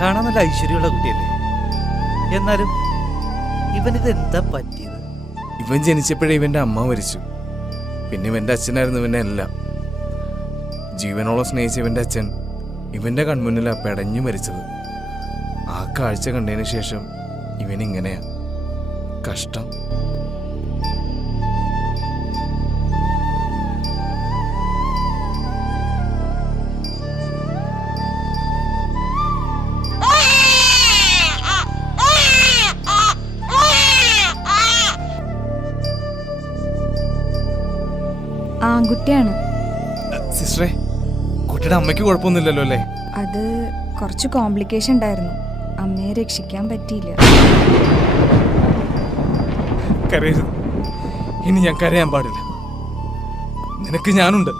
കാണാൻ നല്ല ഐശ്വര്യമുള്ള കുട്ടിയല്ലേ? എന്നാലും ഇവനിത് എന്താ പറ്റിയത്? ഇവൻ ജനിച്ചപ്പോഴേ ഇവന്റെ അമ്മ മരിച്ചു. പിന്നെ ഇവന്റെ അച്ഛനായിരുന്നു ഇവന്റെ എല്ലാം. ജീവനോളം സ്നേഹിച്ച ഇവന്റെ അച്ഛൻ ഇവന്റെ കൺമുന്നിലാ പെടഞ്ഞു മരിച്ചത്. ആ കാഴ്ച കണ്ടതിന് ശേഷം ഇവനിങ്ങനെയാ. കഷ്ടം. ആൺകുട്ടിയാണ്. സിസ്റ്ററെ, കുട്ടിയുടെ അമ്മയ്ക്ക് കുഴപ്പമൊന്നുമില്ലല്ലോ അല്ലേ? അത് കുറച്ച് കോംപ്ലിക്കേഷൻ ഉണ്ടായിരുന്നു. അമ്മയെ രക്ഷിക്കാൻ പറ്റിയില്ല. കരയരുത്. ഇനി ഞാൻ കരയാൻ പാടില്ല. നിനക്ക് ഞാനുണ്ട്.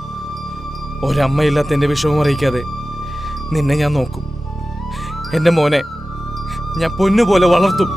ഒരമ്മയില്ലാത്ത എൻ്റെ വിഷമം അറിയിക്കാതെ നിന്നെ ഞാൻ നോക്കും. എൻ്റെ മോനെ ഞാൻ പൊന്നുപോലെ വളർത്തും.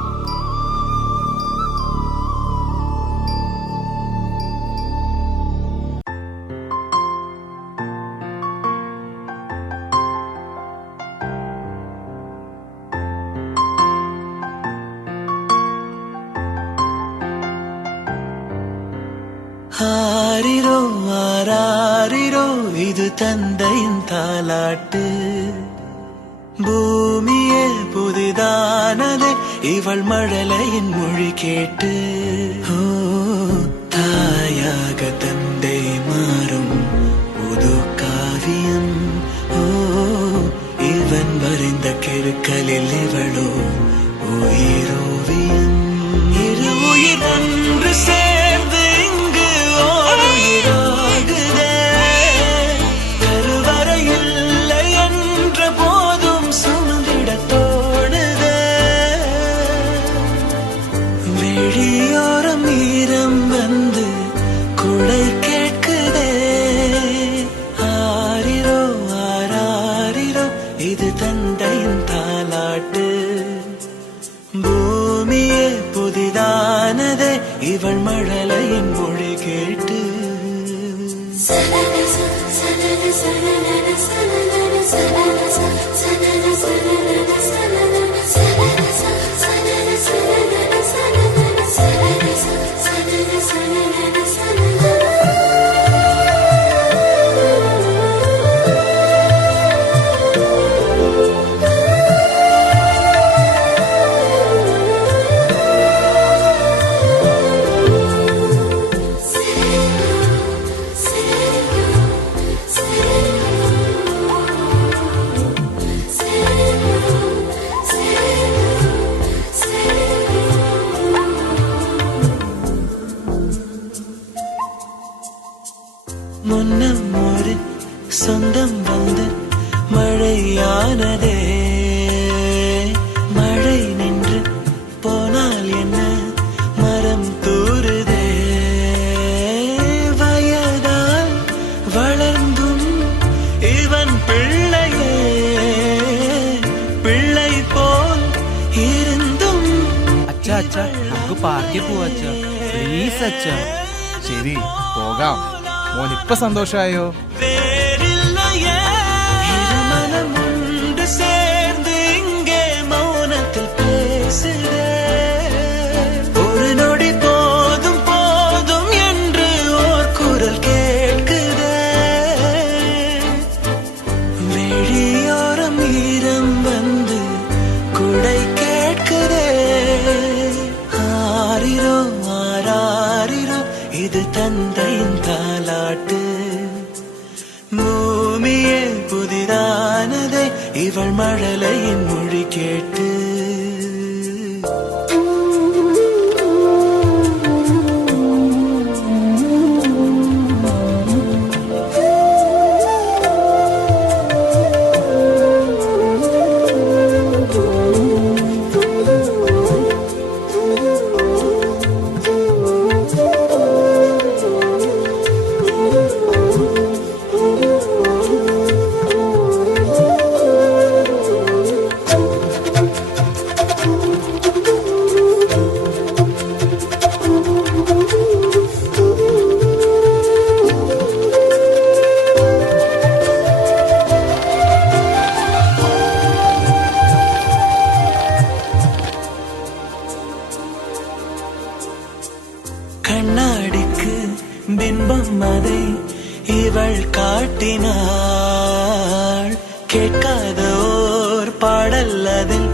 ஆரிரோ ஆராரிரோ இது தந்தையின் தாலாட்டு. பூமியே புதிதானதே இவள் மழலையின் மொழி கேட்டு. ஓ தாயாக தந்தை மாறும் புது காவியம். ஓ இவன் வரைந்த கெருக்கலில் இவளோ உயிரோவியம். இரு உயிர் ஒன்று சேர்ந்து இது தந்தையின் தாலாட்டு. பூமியே புதிதானதே இவள் மழலையின் மொழி கேட்டு. முன்னம் ஒரு சொந்தம் வந்து மழையானதே. மழை நின்று போனால் என்ன மரம் தூறுதே. வயதால் வளர்ந்தும் இவன் பிள்ளையே. பிள்ளை போல் இருந்தும். അച്ഛാ അച്ഛാ, നമുക്ക് പാർക്കിൽ പോവാ അച്ഛാ, പ്ലീസ് അച്ഛാ. ശരി, പോകാം. മോനിപ്പോ സന്തോഷമായോ? ஒரு நொடி போதும் போதும் என்று ஓர் குரல் கேட்குதே. விழியோரம் ஈரம் வந்து குடை கேட்குதே. ஆரிரோ ஆராரிரோ இது தந்தையின் தாலாட்டு. பூமியே புதிதானதே இவள் மழலையின் மொழி கேட்டு. இவள் காட்டினாள். கேட்காத ஓர் பாடல் அதில்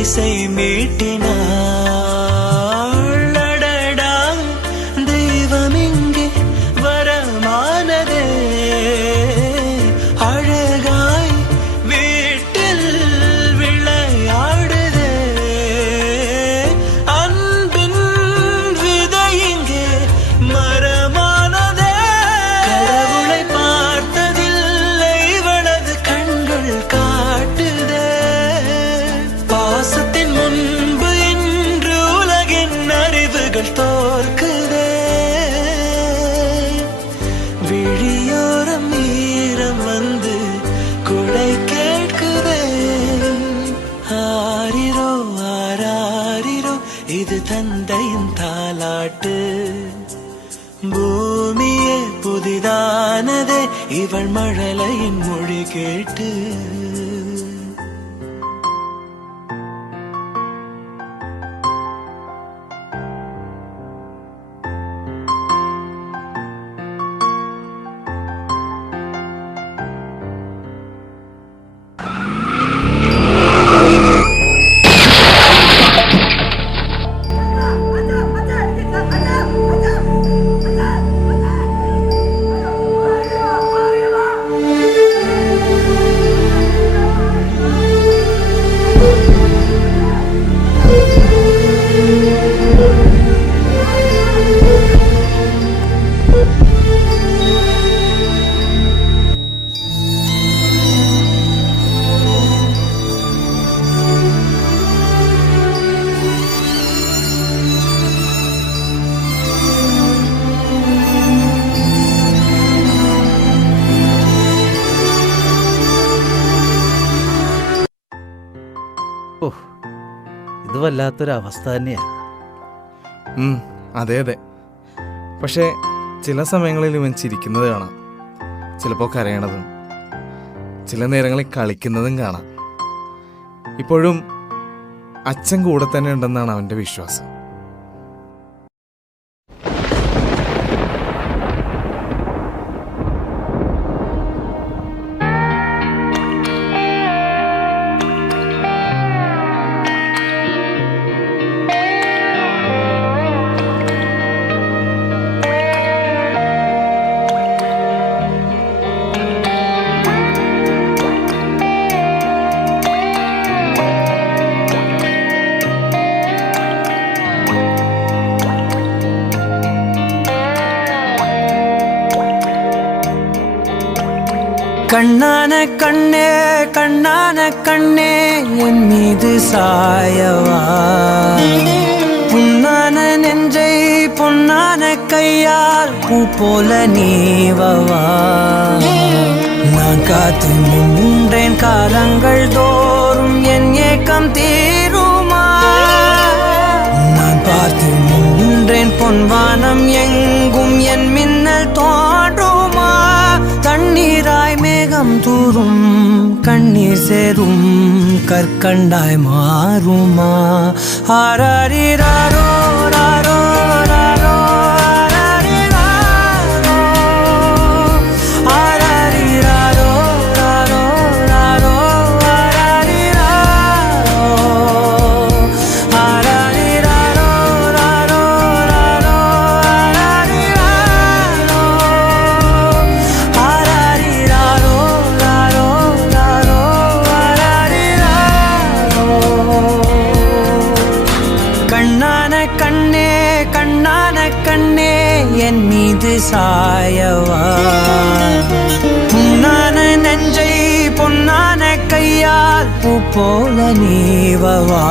இசை மீட்டினாள். அடடா, தெய்வம் இங்கே வரமானதே, அழகாய் வீட்டில் விளையாடுதே. அன்பின் விதை இங்கே மரமானதே. கடவுளை பார்த்ததில்லை இவளது கண்கள் காட்டுதே. பாசத்தின் முன்பு இன்று உலகின் அறிவுகள் தோற்குதே. விழியோரம் ஈரம் வந்து குடை கேட்குதே. ஆரிரோ ஆராரிரோ, இது தந்தையின் தாலாட்டு. பூமியே புதிதானதே, இவள் மழலையின் மொழி கேட்டு. ഓ, ഇത് വല്ലാത്തൊരവസ്ഥ തന്നെയാ. അതെ അതെ. പക്ഷേ ചില സമയങ്ങളിൽ ഇവൻ ചിരിക്കുന്നത് കാണാം, ചിലപ്പോൾ കരയണതും, ചില നേരങ്ങളിൽ കളിക്കുന്നതും കാണാം. ഇപ്പോഴും അച്ഛൻ കൂടെ തന്നെ ഉണ്ടെന്നാണ് അവൻ്റെ വിശ്വാസം. கண்ணான கண்ணே கண்ணான கண்ணே என் மீது சாயவா. புண்ணான நெஞ்சை பொன்னான கையால் பூ போல நீவவா. நான் காத்து நின்றேன் காலங்கள் தோறும் என் ஏக்கம் தீருமா. நான் பார்த்து நின்றேன் பொன்வானம் எங்கும் என் மின்னல் தோன்றுமா. தண்ணீராய் மேகம் தூரும் கண்ணீர் சேரும் கற்கண்டாய் மாறுமா. ஆராரிராரோ ராரோ ராரோ ஆராரிராரோ ஆராரிராரோ ராரோ ராரோ ஆராரிராரோ ஆராரிராரோ ராரோ ராரோ ஆராரிராரோ ஆராரிராரோ ராரோ ராரோ ஆராரிராரோ. கண்ணான கண்ணே கண்ணான கண்ணே என் மீது சாயவா. புண்ணான நெஞ்சை பொன்னான கையால் பூ போல நீவவா.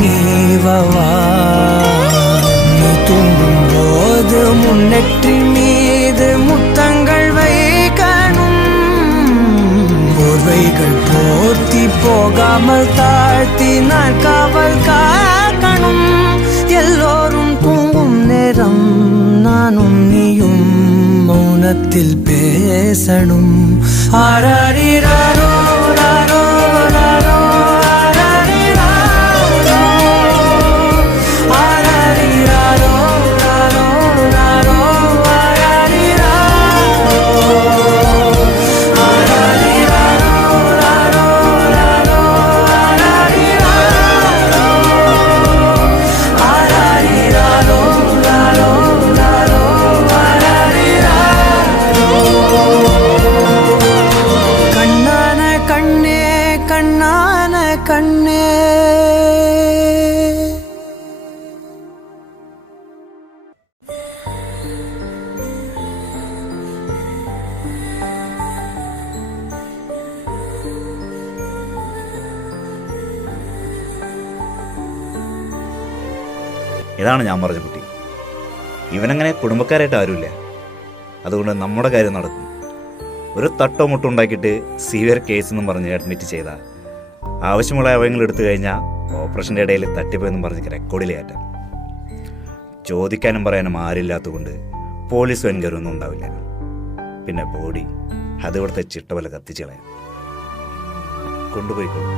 நீவவா நீ தூங்கும் போது முன்னெற்றி மீது முத்தங்கள் வைக்கணும் போர்வைகள் போர்த்தி போகாமல் தாழ்த்தி நான் காவல் காக்கணும் எல்லோரும் தூங்கும் நேரம் நானும் நீயும் மௌனத்தில் பேசணும் ஆராரிராரோ ராரோ ராரோ ஆராரிராரோ ஆராரிராரோ ராரோ ராரோ ஆராரிராரோ ஆராரிராரோ ராரோ ராரோ ஆராரிராரோ ஆராரிராரோ ராரோ ராரோ கண்ணான கண்ணே கண்ணான கண்ணே ഇതാണ് ഞാൻ പറഞ്ഞ കുട്ടി. ഇവനങ്ങനെ കുടുംബക്കാരായിട്ട് ആരുമില്ല. അതുകൊണ്ട് നമ്മുടെ കാര്യം നടക്കും. ഒരു തട്ടോ മുട്ടോ ഉണ്ടാക്കിയിട്ട് സിവിയർ കേസ് എന്നും പറഞ്ഞ് അഡ്മിറ്റ് ചെയ്താൽ ആവശ്യമുള്ള അവയവങ്ങൾ എടുത്തു കഴിഞ്ഞാൽ ഓപ്പറേഷൻ്റെ ഇടയിൽ തട്ടിപ്പോയെന്നും പറഞ്ഞ് റെക്കോർഡിൽ കയറ്റാം. ചോദിക്കാനും പറയാനും ആരില്ലാത്തതുകൊണ്ട് പോലീസ് എൻക്വയറിയൊന്നും ഉണ്ടാവില്ല. പിന്നെ ബോഡി അത് ഇവിടുത്തെ ചിട്ട പോലെ കത്തിച്ച് കളയാം. കൊണ്ടുപോയിക്കോളൂ.